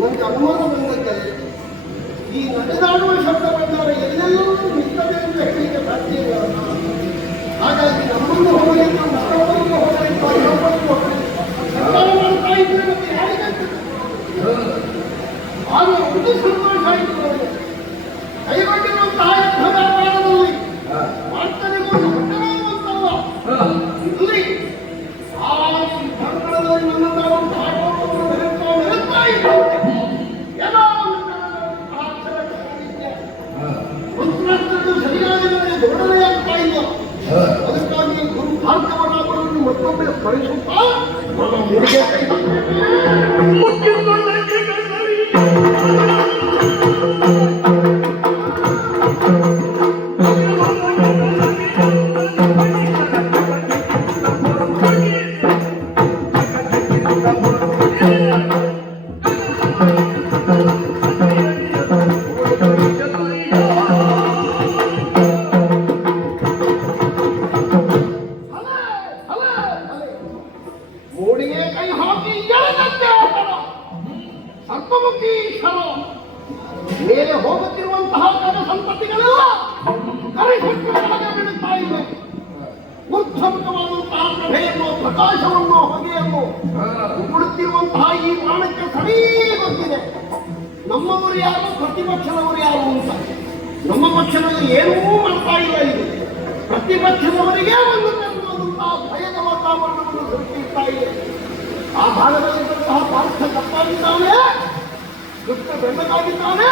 ನನಗೆ ಅನುಮಾನ ಬಂದದ್ದಲ್ಲ ಈ ನಡೆದಾಡುವ ಶಬ್ದ ಬಂದಾರ ಎಲ್ಲೆಲ್ಲೂ ನಿಂತದೆ ಅಂತ ಹೇಳಲಿಕ್ಕೆ ಸಾಧ್ಯ ಇಲ್ಲ ಹಾಗಾಗಿ ನಮ್ಮನ್ನು ಹೋಗಲಿಕ್ಕೆ ಮತ್ತೊಬ್ಬರನ್ನು ಹೋಗಲಿಕ್ಕೆ ಇನ್ನೊಬ್ಬರನ್ನು ಹೋಗಲಿಕ್ಕೆ ಸರ್ಕಾರ ಮಾಡ್ತಾ ಒಂದು ಮತ್ತೊಮ್ಮೆ ಸ್ಮರಿಸುತ್ತಾ ನನ್ನ ಮುಡಿಗೆ ಸೃಷ್ಟಿಸ್ತಾ ಇದೆ ಆ ಭಾಗದಲ್ಲಿದ್ದಂತಹ ಪಾರ್ಥ ತಪ್ಪಾಗಿದ್ದಾನೆ ದುಷ್ಟ ಬೆಂಬಲಾಗಿದ್ದಾನೆ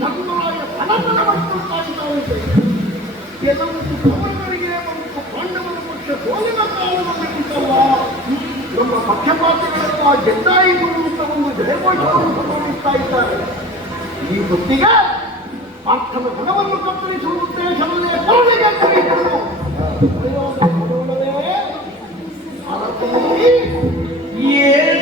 ಧರ್ಮರಾಯ ಫಲತನ ಮಾಡಿಕೊಳ್ತಾ ಇದ್ದಾನೆ ಕೆಲವೊಂದು ಕೌರವರಿಗೆ ಒಂದು ಪಾಂಡವರ ಪಕ್ಷ ಸೋಲಿನ ಉಂಟಲ್ಲ ನಮ್ಮ ಆ ಗೆದ್ದಾಯಿತು ಅಂತ ಒಂದು ಜಯಘೋಷವನ್ನು ಸಂಭವಿಸ್ತಾ ಇದ್ದಾರೆ. ಈ ಹೊತ್ತಿಗೆ ಪಾರ್ಥನ ಗುಣವನ್ನು ಕತ್ತರಿಸುವ ಉದ್ದೇಶವನ್ನೇ ಕರುಣಿಗೆ Yeah.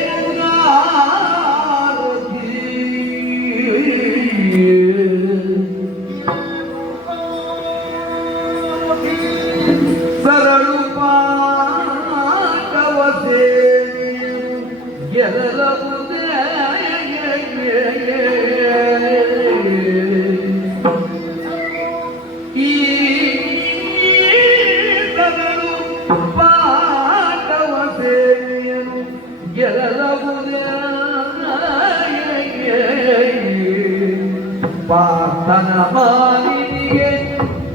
ಪಾರ್ಥನ ಮಾಲಿನಿಗೆ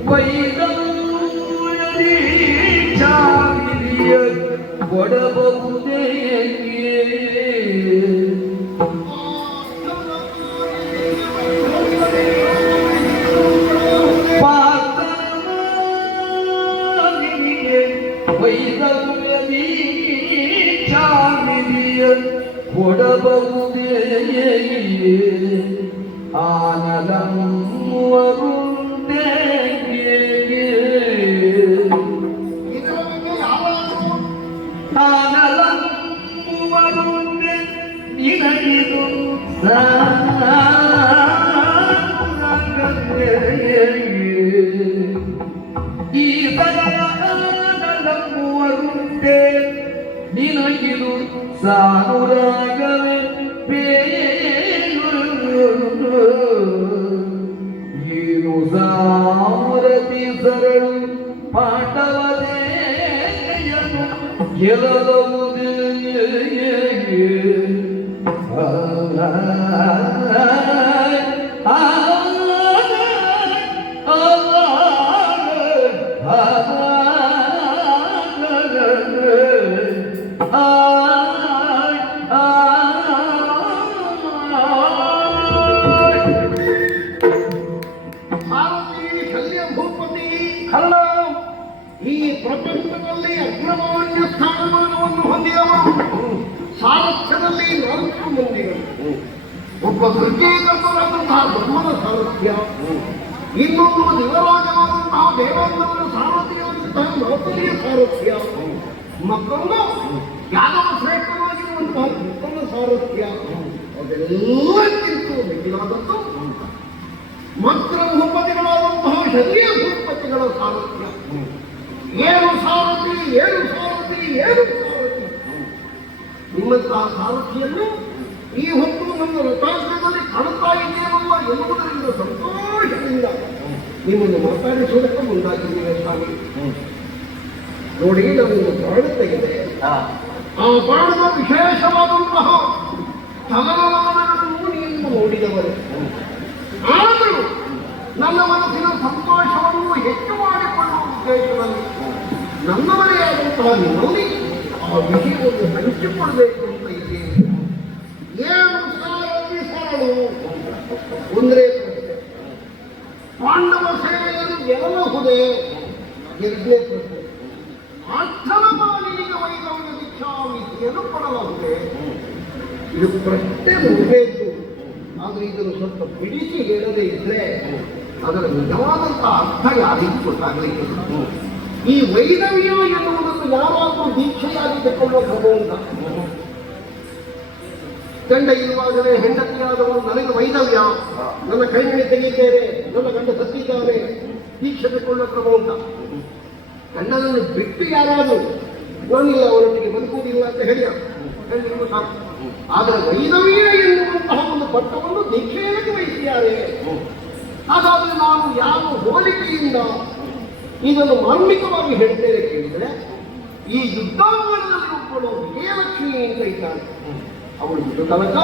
ವೈದೂರದಿ ಚಾವಿರಿಯ ಕೊಡಬಹುದೇ ಪಾರ್ಥನ ಮಾಲಿನಿಗೆ ವೈದೂರದಿ ಚಾವಿರಿಯ ಕೊಡಬಹುದೇ ಸಾನುರಾಗವೇ ಏನು ಸಾರಥಿ ಸರಳು ಪಾಂಡವದೇಯನು ದುರ್ಗೀಕರಣರಾದಂತಹ ಬ್ರಹ್ಮನ ಸಾರಥ್ಯ. ಇನ್ನೊಂದು ದೇವರಾಜವಾದಂತಹ ದೇವೇಂದ್ರನ ಸಾರಥ್ಯವಾದಂತಹ ನೌಕರಿಯ ಸಾರಥ್ಯ. ಮತ್ತೊಂದು ಯಾದವ ಶ್ರೇಷ್ಠವಾಗಿರುವಂತಹ ಮತ್ತೊಂದು ಸಾರಥ್ಯ. ಅದೆಲ್ಲಕ್ಕಿಂತ ಮಿಗಿಲಾದದ್ದು ಮಂತ್ರ ಭೂಪತಿಗಳಾದಂತಹ ಶರೀರ ಭೂಪತಿಗಳ ಸಾರಥ್ಯ. ಏನು ಸಾರಥಿ ಏನು ಸಾರಥಿ ಏನು ಸಾರಥಿ. ನಿಮ್ಮಂತಹ ಸಾರಥಿಯನ್ನು ಈ ಹೊತ್ತು ನಮ್ಮ ರಥಾಂಗದಲ್ಲಿ ಕಾಣುತ್ತಾ ಇದ್ದೇವಲ್ಲ ಎನ್ನುವುದರಿಂದ ಸಂತೋಷದಿಂದ ನಿಮ್ಮನ್ನು ಮಾತಾಡಿಸುವುದಕ್ಕೆ ಮುಂದಾಗಿದ್ದೀವಿ ಸ್ವಾಮಿ? ನೋಡಿ ನಮ್ಮನ್ನು ಬಾಣ ತೆಗೆದೆ. ಆ ಬಾಣದ ವಿಶೇಷವಾದಂತಹ ಚಲನವಲನಗಳನ್ನು ನೀವು ನೋಡಿದವರು. ಆದರೂ ನನ್ನ ಮನಸ್ಸಿನ ಸಂತೋಷವನ್ನು ಹೆಚ್ಚು ಮಾಡಿಕೊಳ್ಳುವ ಉದ್ದೇಶದಲ್ಲಿ ನನ್ನವರೇ ಆದಂತಹ ನಿಮ್ಮಲ್ಲಿ ಆ ವಿಷಯವನ್ನು ಹಂಚಿಕೊಳ್ಬೇಕು ಅಂತ ಇದ್ದೇನೆ. ಪ್ರಶ್ನೆ ಪಾಂಡವ ಸೇನೆಯನ್ನು ಗೆಲ್ಲಬಹುದೇ ಎರಡನೇ ಪ್ರಶ್ನೆ ಅರ್ಥನ ಮಾಲಿನಿಗೆ ವೈಗವ್ಯ ದೀಕ್ಷಾವಿಧಿಯನ್ನು ಕೊಡಬಹುದೇ ಇದು ಪ್ರಶ್ನೆ ಮುಗಿದು ಆದರೆ ಇದನ್ನು ಸ್ವಲ್ಪ ಬಿಡಿಸಿ ಹೇಳದೇ ಇದ್ರೆ ಅದರ ನಿಜವಾದಂತಹ ಅರ್ಥ ಯಾರಿಗೂ ಗೊತ್ತಾಗಲಿಕ್ಕೆ ಈ ವೈದವ್ಯ ಎನ್ನುವುದನ್ನು ಯಾರಾದರೂ ದೀಕ್ಷೆಯಾಗಿ ತಗೊಳ್ಳುವ ಕ್ರಮವುಂಟ ಗಂಡ ಇರುವಾಗಲೇ ಹೆಂಡತಿಯಾದವರು ನನಗೆ ವೈದವ್ಯ ನನ್ನ ಕೈಮಣಿ ತೆಗೆಯುತ್ತೇನೆ ನನ್ನ ಗಂಡ ಸತ್ತಿದ್ದಾನೆ. ದೀಕ್ಷೆ ಕೊಳ್ಳ ಕ್ರಮ ಉಂಟ. ಗಂಡನನ್ನು ಬಿಟ್ಟು ಯಾರಾದರೂ ನಾನಿಲ್ಲ ಅವರೊಟ್ಟಿಗೆ ಬದುಕುವುದಿಲ್ಲ ಅಂತ ಹೇಳಿಯ ಆದರೆ ವೈದವ್ಯ ಎನ್ನುವಂತಹ ಒಂದು ಪಟ್ಟವನ್ನು ದೀಕ್ಷೆಯಾಗಿ ವಹಿಸಿದ್ದಾರೆ. ಹಾಗಾದ್ರೆ ನಾನು ಯಾವ ಹೋಲಿಕೆಯಿಂದ ಇದನ್ನು ಮಾರ್ಮಿಕವಾಗಿ ಹೇಳ್ತೇನೆ ಕೇಳಿದರೆ, ಈ ಯುದ್ಧಾಂಗಣದಲ್ಲಿ ಒಬ್ಬಳು ವಿಜಯಲಕ್ಷ್ಮಿ ಅಂತ ಇದ್ದಾಳೆ ಅವಳು ಇದು ತನಕ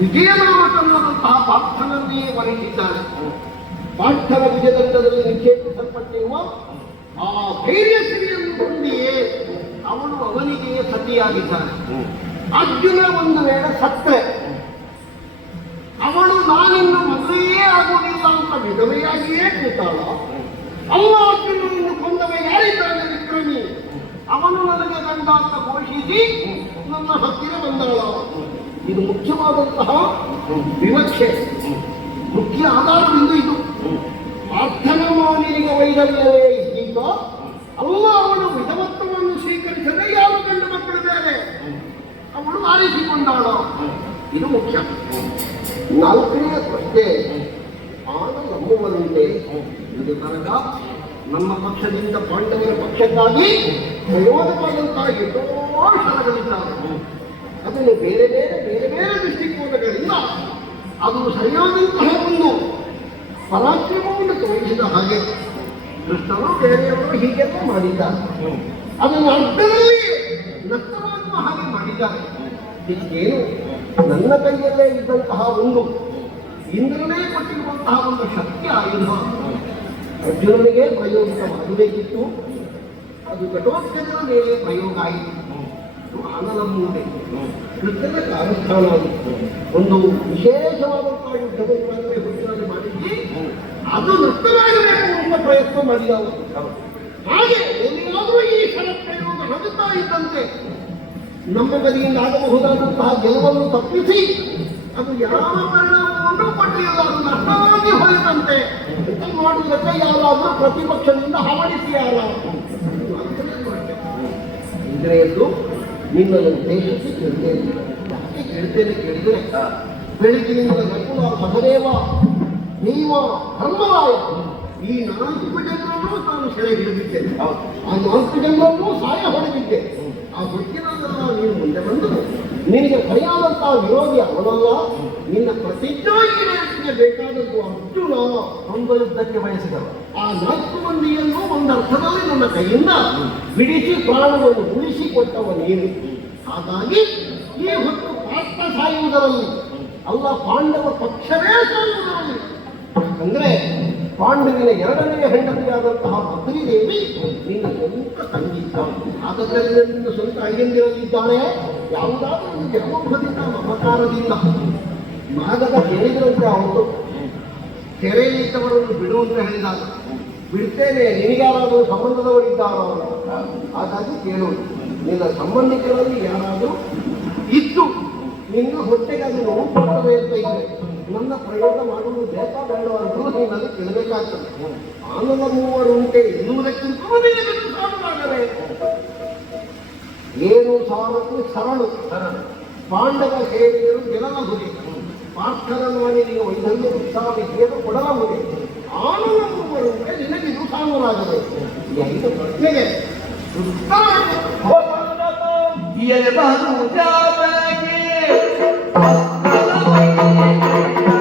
ವಿಜಯನಾಮ ತನ್ನದಂತಹ ಪಾರ್ಥನನ್ನೇ ವಹಿಸಿದ್ದಾಳೆ ಪಾರ್ಥನ ವಿಜಯದಂಡದಲ್ಲಿ ನಿಕ್ಷೇಪಿಸಲ್ಪಟ್ಟಿರುವ ಆ ಧೈರ್ಯಶ್ರೀಯನ್ನು ಹೊಂದಿಯೇ ಅವನು ಅವನಿಗೆ ಸತಿಯಾಗಿದ್ದಾನೆ. ಅರ್ಜುನ ಒಂದು ವೇಳೆ ಸತ್ತೆ, ಅವಳು ನಾನಿನ್ನು ಮದುವೆಯೇ ಆಗುವುದಿಲ್ಲ ಅಂತ ವಿಧವೆಯಾಗಿಯೇ ಕೂತಾಳ ಅಲ್ಲ ಅರ್ಜುನನ್ನು ಕೊಂದವ ಯಾರಿದ್ದಾನೆ ವಿಕ್ರಮಿ? ಅವನು ನನಗೆ ಗಂಡ ಅಂತ ಘೋಷಿಸಿ ನನ್ನ ಹತ್ತಿರ ಬಂದಾಳ ಇದು ಮುಖ್ಯವಾದಂತಹ ವಿವಕ್ಷೆ. ಮುಖ್ಯ ಆಧಾರದಿಂದ ಇದು. ಪ್ರಾರ್ಥನಾ ಮಾನಿನಿಗೆ ವೈರಲ್ಯವೇ ಇದ್ದೀಗ ಅಲ್ಲ, ಅವಳು ವಿಧವತ್ವವನ್ನು ಸ್ವೀಕರಿಸದೆ ಯಾವ ಗಂಡು ಮಕ್ಕಳು ಮೇಲೆ? ಅವಳು ಆರಿಸಿಕೊಂಡಾಳ. ಇದು ಮುಖ್ಯ. ನಾಲ್ಕನೇ ಪ್ರಶ್ನೆ ಆಗ ನಂಬುವಂತೆ ಇದು ತನಕ ನಮ್ಮ ಪಕ್ಷದಿಂದ ಪಾಂಡವರ ಪಕ್ಷಕ್ಕಾಗಿ ಪ್ರಯೋಗವಾದಂತಹ ಎಷ್ಟೋ ಸ್ಥಳಗಳಿದ್ದಾವೆ. ಅದನ್ನು ಬೇರೆ ಬೇರೆ ಬೇರೆ ಬೇರೆ ದೃಷ್ಟಿಕೋನಗಳಿಂದ ಅದು ಸರಿಯಾದಂತಹ ಒಂದು ಪರಾಕ್ರಮವನ್ನು ತೋರಿಸಿದ ಹಾಗೆ ಕೃಷ್ಣನು ಬೇರೆಯವರು ಹೀಗೆಲ್ಲ ಮಾಡಿದ್ದಾರೆ ಅದನ್ನು ಅರ್ಥದಲ್ಲಿ ನಷ್ಟವಾಗುವ ಹಾಗೆ ಮಾಡಿದ್ದಾರೆ ಇದಕ್ಕೇನು ನನ್ನ ಕೈಯಲ್ಲೇ ಇದ್ದಂತಹ ಒಂದು ಇಂದ್ರನೇ ಕೊಟ್ಟಿರುವಂತಹ ಒಂದು ಶಕ್ತಿ ಆಯುಧ ಅರ್ಜುನನಿಗೆ ಪ್ರಯೋಗಿತವಾಗಬೇಕಿತ್ತು ಅದು ಘಟೋತ್ಕಜನ ಮೇಲೆ ಪ್ರಯೋಗ ಆಯಿತು. ಆನಲ ಕಾರಸ್ಥಾನ ಅದು. ಒಂದು ವಿಶೇಷವಾದಂತಹ ಯುದ್ಧದ ಮಾಡಿದ್ವಿ. ಅದು ನೃತ್ಯವಾಗಬೇಕು ಎಂಬ ಪ್ರಯತ್ನ ಮಾಡಿದ ಅವರು. ಹಾಗೆ ಎಲ್ಲಿಯಾದರೂ ಈ ಕ್ಷಣ ಪ್ರಯೋಗ ನಗುತ್ತಾ ಇದ್ದಂತೆ ನಮ್ಮ ಬದಿಯಿಂದ ಆಗಬಹುದಾದಂತಹ ಗೆಲುವನ್ನು ತಪ್ಪಿಸಿ ಅದು ಯಾವ ಪರಿಣಾಮವನ್ನು ಕೊಟ್ಟಿಲ್ಲ ಅದು ನಷ್ಟವಾಗಿ ಅಂತ ಮಾಡುವುದಕ್ಕೆ ಯಾರಾದರೂ ಪ್ರತಿಪಕ್ಷದಿಂದ ಹವಣಿಸಿ ಯಾರ ಇಂದ್ರಿಯದ್ದು ನಿನ್ನನ್ನು ದೇಶಕ್ಕೆ ಕೇಳ್ತೇನೆ. ಯಾಕೆ ಕೇಳ್ತೇನೆ ಕೇಳಿದರೆ ಬೆಳಗಿನಿಂದ ನಕುಲ ಸಹದೇವ ನೀವ ಧರ್ಮರಾಯ. ಈ ನಾಲ್ಕು ಜನರನ್ನು ನಾನು ಸೆರೆ ಹಿಡಿದಿದ್ದೇನೆ. ಆ ನಾಲ್ಕು ಜನರನ್ನು ಸಾಯ ಹೊಡೆದಿದ್ದೆ. ಆ ಗೊತ್ತಿರೋದಲ್ಲ ನೀವು ಮುಂದೆ ಬಂದು ನಿನಗೆ ಸರಿಯಾದಂತಹ ವಿರೋಧಿ ಅವನಲ್ಲ? ನಿನ್ನ ಪ್ರತಿಜ್ಞಾಗಿಗೆ ಬೇಕಾದದ್ದು ಅರ್ಜುನ ಯುದ್ಧಕ್ಕೆ ಬಯಸಿದವ. ಆ ನಾಲ್ಕು ಮಂದಿಯನ್ನು ಒಂದು ಅರ್ಥದಲ್ಲಿ ನನ್ನ ಕೈಯಿಂದ ಬಿಡಿಸಿ ಪ್ರಾಣವನ್ನು ಉಳಿಸಿಕೊಟ್ಟವ ನೀನು. ಹಾಗಾಗಿ ಈ ಹೊತ್ತು ಪಾತ್ರ ಸಾಯುವುದರಲ್ಲಿ, ಅಲ್ಲ ಪಾಂಡವ ಪಕ್ಷವೇ ಸಾಯುವುದರಲ್ಲಿ ಯಾಕಂದ್ರೆ ಪಾಂಡವಿನ ಎರಡನೆಯ ಹೆಂಡತಿಯಾದಂತಹ ದೇವಿ ನಿನ್ನ ಸ್ವಂತ ಸಂಗೀತ. ಆದ್ದರಿಂದ ನಿನ್ನ ಸ್ವಂತ ಅಯ್ಯಂದಿರಲಿದ್ದಾಳೆ ಯಾವುದಾದ್ರೂ ಜನ್ಮಭದಿಂದ ಮಮಕಾರದಿಂದ ಮಾಗದ ಹೇಳಿದ್ರಂತೆ ಅವರು ತೆರೆಯಿದ್ದವರನ್ನು ಬಿಡು ಅಂತ ಹೇಳಿದಾಗ, ಬಿಡ್ತೇನೆ, ನಿನಗ್ಯಾರಾದರೂ ಸಂಬಂಧದವರಿದ್ದಾರೋ ಹಾಗಾಗಿ ಕೇಳುವುದು ನಿನ್ನ ಸಂಬಂಧಿಕರಲ್ಲಿ ಯಾರಾದರೂ ಇದ್ದು ನಿನ್ನ ಹೊಟ್ಟೆಗೆ ಅದು ನೋವು ಅಂತ ನನ್ನ ಪ್ರಯೋಗ ಮಾಡುವುದು ಬೇಕಾ ಬೇಡ ಅಂತ ನೀನಲ್ಲಿ ಕೇಳಬೇಕಾಗ್ತದೆ. ಆನಂದ ಮೂವರು ಉಂಟೆ ಎನ್ನುವುದಕ್ಕಿಂತ ಏನು ಸಾಲಕ್ಕೂ ಸರಳು ಪಾಂಡವ ಸೇವೆಯರು ಗೆಲ್ಲಬಹುದು ಪಾರ್ಥನ ಮಾಡಿ ನೀವು ಇದನ್ನು ಉತ್ಸಾಹಿಸಿಯಲು ಕೊಡಲಬಹುದೇ ಆನಂದ ಮೂವರು ಉಂಟೆ, ನಿನಗೆ ಇದು ಸಾಲವಾಗದೆ ಈ ಐದು ಪ್ರಶ್ನೆಗೆ ಉತ್ತರ Música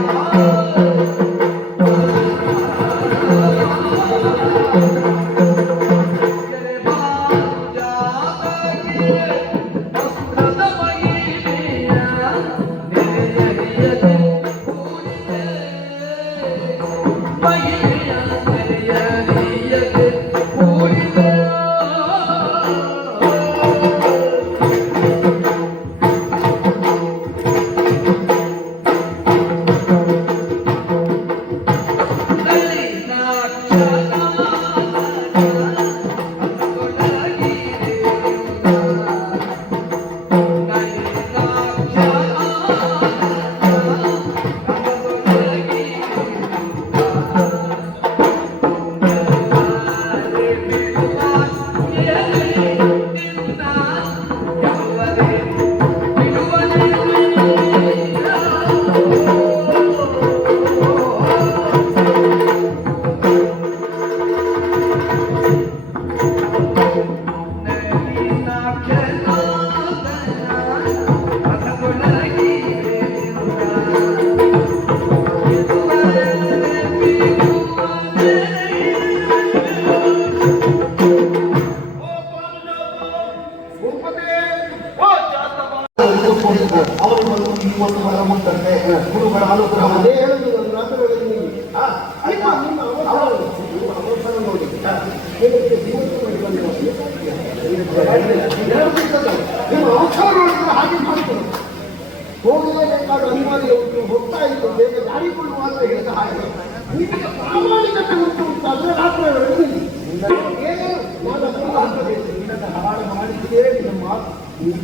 ಹಾಳು ನಮ್ಮ ಮಾತು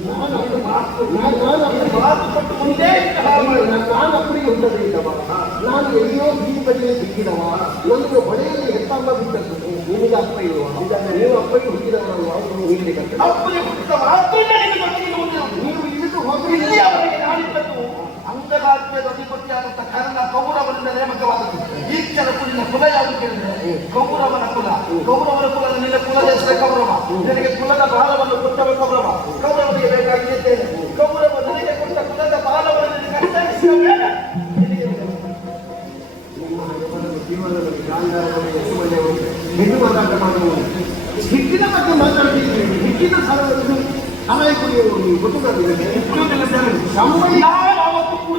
ನಾನು ಅದು ಮಾತು ನಾನು ನಾನು ಮಾತು ನಾನು ಅಪ್ಪಡಿಗೆ ಉಂಟದಿಲ್ಲವ ನಾನು ಎಲ್ಲಿಯೋ ದೀಪದಲ್ಲಿ ಸಿಕ್ಕಿದವ ಒಂದು ಹೊಳೆಯಲ್ಲಿ ಹೆತ್ತಮ್ಮ ಬಿಟ್ಟದ್ದು ನಿಮಗೆ ಅಪ್ಪ ಇರುವ ನೀವು ಅಪ್ಪಗೆ ಹುಟ್ಟಿದವರಲ್ವ ಅವರು ಕಟ್ಟೆ ಅಪ್ಪಗೆ ಹುಟ್ಟಿದ ಮಾತ್ರ. ನೀವು ಇಳಿದು ಹೋಗಿ ಇಲ್ಲಿಯವರೆಗೆ ನಾಡಿದ್ದದ್ದು ಅಂಗರಾಜ್ಯದ ಅಧಿಪತಿಯಾದಂತ ಕರ್ಣ ಕೌರವನಿಂದ ನೇಮಕವಾದದ್ದು. ಈ ಕೆಲ ಕುಲಿನ ಕುಲ ಯಾವುದು ಕೇಳಿದ್ರೆ? ಕೌರವನ ಕುಲ. ಕೌರವನ ಕುಲ ನಿನ್ನ ಕುಲದ ಹೆಸರೇ ಕೌರವ. ನಿನಗೆ ಕುಲದ ಬಾಲವನ್ನು ಕೊಟ್ಟವ ಕೌರವ. ಕೌರವನಿಗೆ ಬೇಕಾಗಿದ್ದೇನೆ ಕೌರವ ನಿನಗೆ ಕೊಟ್ಟ ಕುಲದ ಬಾಲವನ್ನು ನಿನಗೆ ಅರ್ಥೈಸಿದ ಜೀವನದಲ್ಲಿ ಗಾಂಧಾರವನ್ನು ಹೆಣ್ಣು ಮಾರಾಟ ಮಾಡುವವರು ಹಿಟ್ಟಿನ ಬಗ್ಗೆ ಮಾತಾಡ್ತಿದ್ದೀರಿ. ಹಿಟ್ಟಿನ ಸಾಲವನ್ನು ಹಣಾಯಿ ಕುಡಿಯುವವರು ನೀವು ಗೊತ್ತುಗಳಿದೆ ಸಂಬಳಿ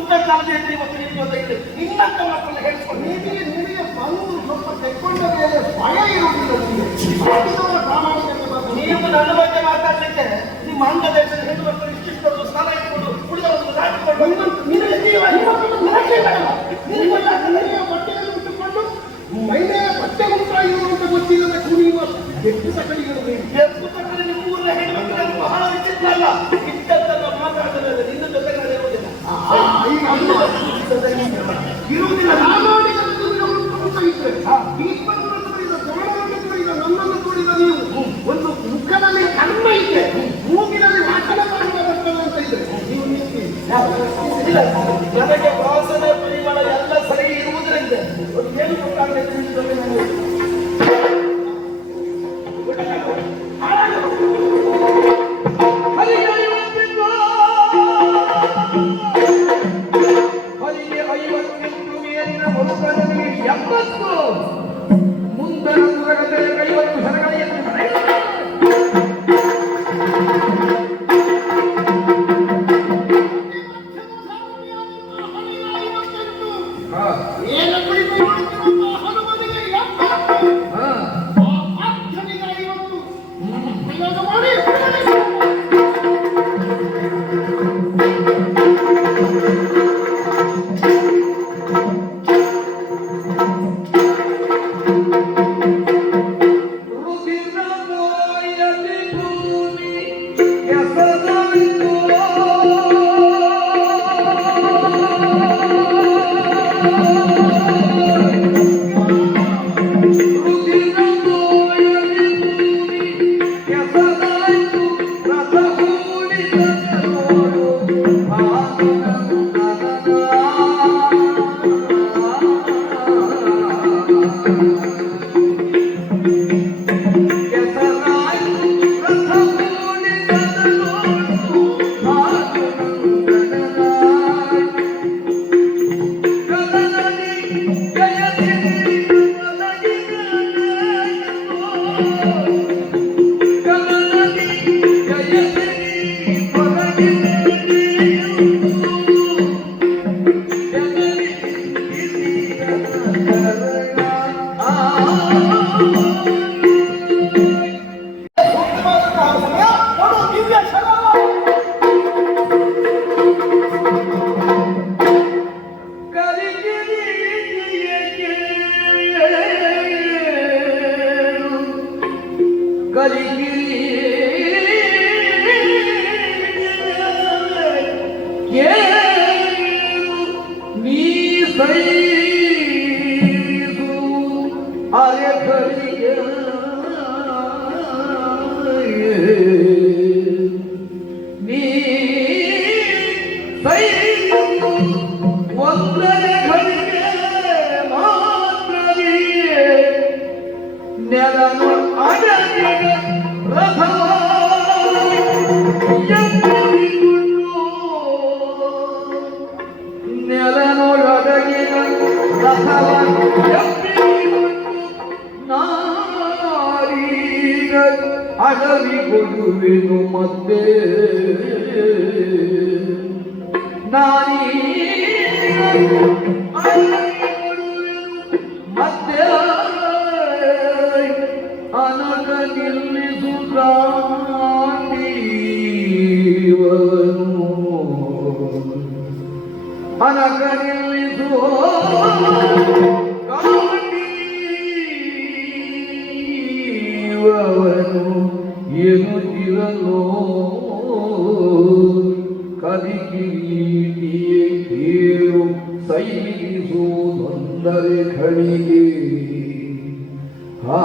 ನಾನು ಅವತ್ತು ಕುಡಿದ ಕಾಲದ ಎದುರು ಇವತ್ತು ನಿನ್ನ ಜೊತೆ ಇದ್ದೆ. ನಿನ್ನಂತ ಮಕ್ಕಳನ್ನ ಹೇಳಿಸ್ಕೊಂಡು ನಿಮಗೆ ನಿಮಗೆ ಬಂದು ಸ್ವಲ್ಪ ತೆಕ್ಕೊಂಡ ಮೇಲೆ ಭಯ ಇರುವುದಿಲ್ಲ ನಿಮಗೆ ಪ್ರಾಮಾಣಿಕತೆ ಬಂದು ನೀವು ನನ್ನ ಬಗ್ಗೆ ಮಾತಾಡ್ಲಿಕ್ಕೆ ನಿಮ್ಮ ಅಂಗ ದೇಶದ ಹೆಣ್ಣು ಮಕ್ಕಳು ಇಷ್ಟಿಷ್ಟು ಸ್ಥಾನ ಇಟ್ಕೊಂಡು ಉಳಿದವರನ್ನು ನಿನ್ನ- ನಿನಗೆ ನೀವು ಹೆಣ್ಣು ನನಗೆ ಬೇಡ. ಕನ್ನಡಿಯ ನಿನಗೆ ಬಟ್ಟೆಯನ್ನು ಬಿಟ್ಟುಕೊಂಡು ಮಹಿಳೆಯ ಬಟ್ಟೆ ಉಂಟಾಗಿರುವಂತ ಗೊತ್ತಿಲ್ಲದೆ ಕುಣಿಯುವ ಎಷ್ಟು ಸಕಲಿಗಳು ನೀವು ಎದ್ದು ತಕ್ಕನೆ ನಿಮ್ಮ ಊರಿನ ಹೆಣ್ಣು ಮಕ್ಕಳನ್ನು ಬಹಳ ವಿಚಿತ್ರ ಅಲ್ಲ ಇದ್ದದ್ದನ್ನು ಮಾತಾಡಿದ್ರೆ ನಿನ್ನ ಜೊತೆ ನಾನು ಇರುವುದಿಲ್ಲ ಆ, ಈಗ ಅದು ಇರುವುದಿಲ್ಲ ಇದ್ರೆ ಭೀಷ್ಮನನ್ನು ತೋರಿದ ದ್ರೋಣವನ್ನು ತೋರಿದ ನನ್ನನ್ನು ನೀವು ಒಂದು ಮುಖದಲ್ಲಿ ಕರ್ಮ ಇದೆ ಮೂಗಿನಲ್ಲಿ ವಾಸನ ಮಾಡುವ ಅಂತ ಇದೆ ನೀವು ನಿಂತಿ ನನಗೆ நானே ಖಣಿಗೆ ಆ